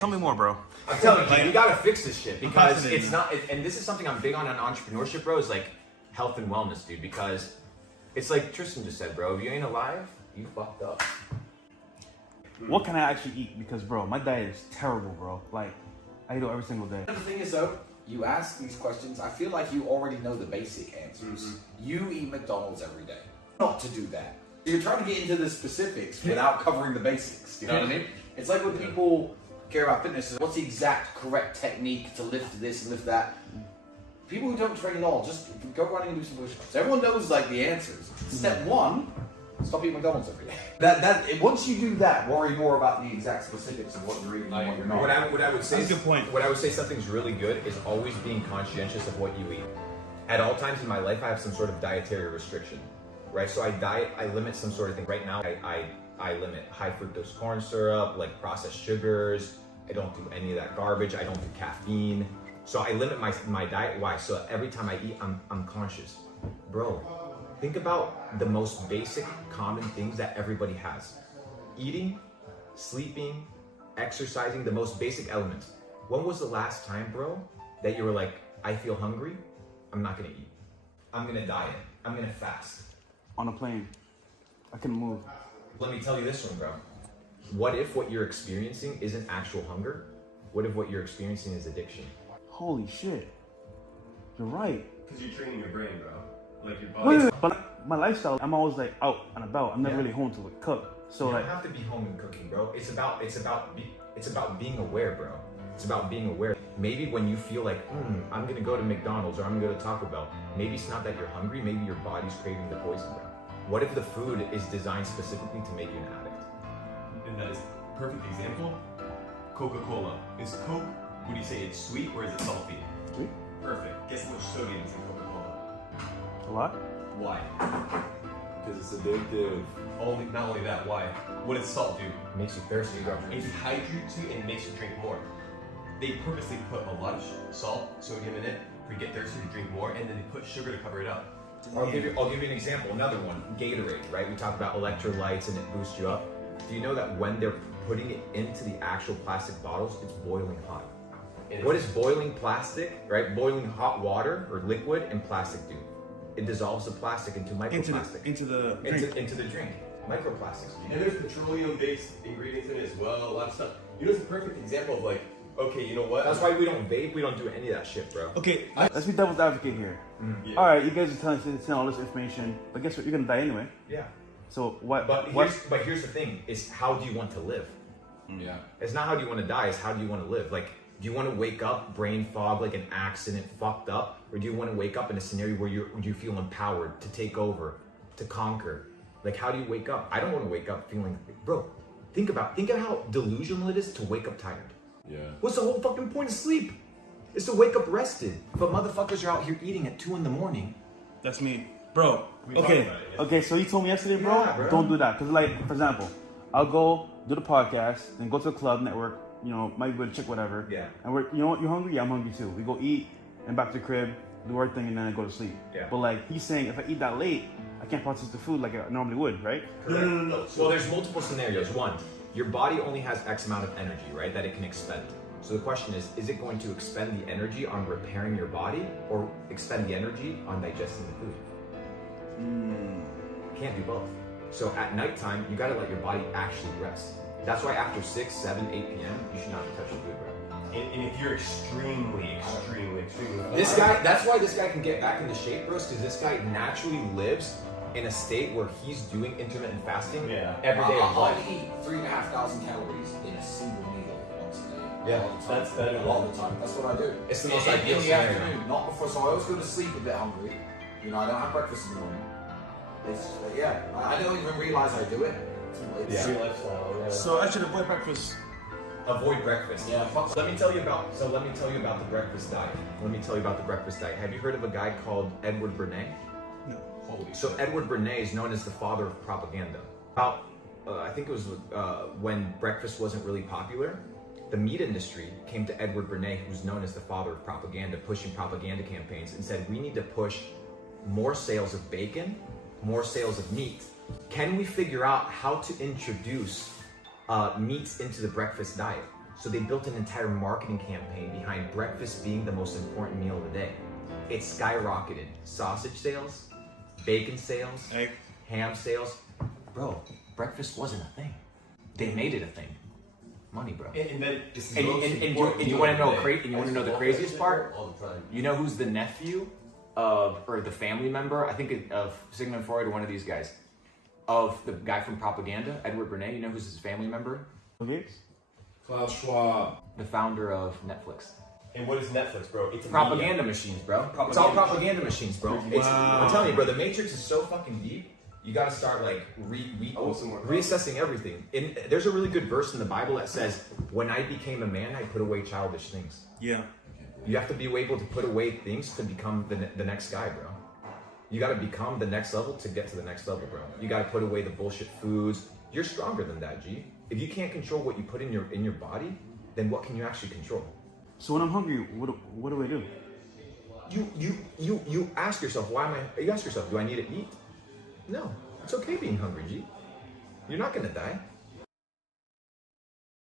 Tell me more, bro. I'm telling you, you gotta fix this shit because it's not. And this is something I'm big on entrepreneurship, bro. Is like health and wellness, dude. Because it's like Tristan just said, bro. If you ain't alive, you fucked up. What can I actually eat? Because, bro, my diet is terrible, bro. Like, I eat it every single day. The thing is, though, you ask these questions. I feel like you already know the basic answers. You eat McDonald's every day. Not to do that. You're trying to get into the specifics without covering the basics. You know what I mean? It's like when people care about fitness, what's the exact correct technique to lift this and lift that? People who don't train at all, just go running and do some push-ups. Everyone knows like the answers. Step one, stop eating McDonald's every day. Once you do that, worry more about the exact specifics of what you're eating and what you're not. What I would say, That's a good point. What I would say something's really good is always being conscientious of what you eat. At all times in my life, I have some sort of dietary restriction, right? So I limit some sort of thing. Right now, I limit high fructose corn syrup, like processed sugars. I don't do any of that garbage. I don't do caffeine. So I limit my diet. Why? So every time I eat, I'm conscious. Bro, think about the most basic, common things that everybody has. Eating, sleeping, exercising, the most basic elements. When was the last time, bro, that you were like, I feel hungry, I'm not gonna eat. I'm gonna diet. I'm gonna fast. On a plane, I couldn't move. Let me tell you this one, bro. What if what you're experiencing isn't actual hunger? What if what you're experiencing is addiction? Holy shit. You're right. Because you're training your brain, bro. Like your body. Wait. But my lifestyle, I'm always like out and about. I'm not really home to like, cook. So You like, don't have to be home and cooking, bro. It's about being aware, bro. It's about being aware. Maybe when you feel like, I'm gonna go to McDonald's or I'm gonna go to Taco Bell, maybe it's not that you're hungry, maybe your body's craving the poison, bro. What if the food is designed specifically to make you an addict? And that is a perfect example. Coca-Cola. Is Coke, would you say it's sweet or is it salty? Sweet. Perfect. Guess how much sodium is in Coca-Cola? a lot. Why? Because it's addictive. Not only that, why? What does salt do? Makes you thirsty, bro. It dehydrates you and makes you drink more. They purposely put a lot of salt, sodium in it for you to get thirsty to drink more, and then they put sugar to cover it up. I'll give you an example. Another one, Gatorade, right? We talk about electrolytes and it boosts you up. Do you know that when they're putting it into the actual plastic bottles, it's boiling hot? And What is boiling plastic, right? Boiling hot water or liquid and plastic do? It dissolves the plastic into microplastic. Into the Into the drink. Microplastics. And there's petroleum-based ingredients in it as well, a lot of stuff. You know, it's a perfect example of like, okay, you know what? That's why we don't vape, we don't do any of that shit, bro. Okay, let's be devil's advocate here. Yeah. All right, you guys are telling us all this information, but guess what? You're gonna die anyway. Yeah. So what? But here's the thing, is how do you want to live? Yeah. It's not how do you want to die, it's how do you want to live? Like, do you want to wake up brain fog, like an accident, fucked up? Or do you want to wake up in a scenario where you feel empowered to take over, to conquer? Like, how do you wake up? I don't want to wake up feeling, bro, think of how delusional it is to wake up tired. Yeah. What's the whole fucking point of sleep? It's to wake up rested. But motherfuckers are out here eating at 2 a.m. That's me, bro. We talked Okay, about it, yeah. okay. So you told me yesterday, bro. Yeah, bro. Don't do that, cause like, for example, I'll go do the podcast, then go to a club network. You know, might be with a chick, whatever. Yeah. And you know what? You're hungry? Yeah, I'm hungry too. We go eat and back to the crib, do our thing, and then I go to sleep. Yeah. But like he's saying, if I eat that late, I can't process the food like I normally would, right? No. Well, there's multiple scenarios. One, your body only has X amount of energy, right, that it can expend. So the question is it going to expend the energy on repairing your body or expend the energy on digesting the food? Can't do both. So at nighttime, you gotta let your body actually rest. That's why after 6, 7, 8 p.m., you should not be touching food, bro. And if you're extremely This guy, that's why this guy can get back into shape, bros, because this guy naturally lives in a state where he's doing intermittent fasting every day of his I'll life. eat 3,500 calories in a single meal once a day. Yeah. A lot of the time. That's better A lot of the time. That's what I do. It's the most in ideal the scenario. afternoon, not before. So I always go to sleep a bit hungry. You know, I don't have breakfast in the morning. It's I don't even realize I do it. It's your lifestyle. Yeah. So I should avoid breakfast. Avoid breakfast. Yeah, fuck. So let me tell you about the breakfast diet. Have you heard of a guy called Edward Bernays? No. Holy So shit. Edward Bernays is known as the father of propaganda. About, I think it was when breakfast wasn't really popular, the meat industry came to Edward Bernays, who's known as the father of propaganda, pushing propaganda campaigns, and said, we need to push more sales of bacon, more sales of meat. Can we figure out how to introduce meats into the breakfast diet? So they built an entire marketing campaign behind breakfast being the most important meal of the day. It skyrocketed. Sausage sales, bacon sales, Egg. ham sales. Bro, breakfast wasn't a thing. They made it a thing. Money, bro. And then it's And you want to know the craziest part? All the time. You know who's the nephew or the family member? I think of Sigmund Freud or one of these guys. Of the guy from Propaganda, Edward Bernays. You know who's his family member? Okay. Klaus Schwab. The founder of Netflix. And what is Netflix, bro? It's a Propaganda media. machines, bro. It's all propaganda machines, bro. Wow. I'm telling you, bro, the Matrix is so fucking deep. You gotta start like reassessing everything. And there's a really good verse in the Bible that says, "When I became a man, I put away childish things." Yeah. You have to be able to put away things to become the next guy, bro. You gotta become the next level to get to the next level, bro. You gotta put away the bullshit foods. You're stronger than that, G. If you can't control what you put in your body, then what can you actually control? So when I'm hungry, what do I do? You ask yourself, why am I? You ask yourself, do I need to eat? No, it's okay being hungry, G. You're not gonna die.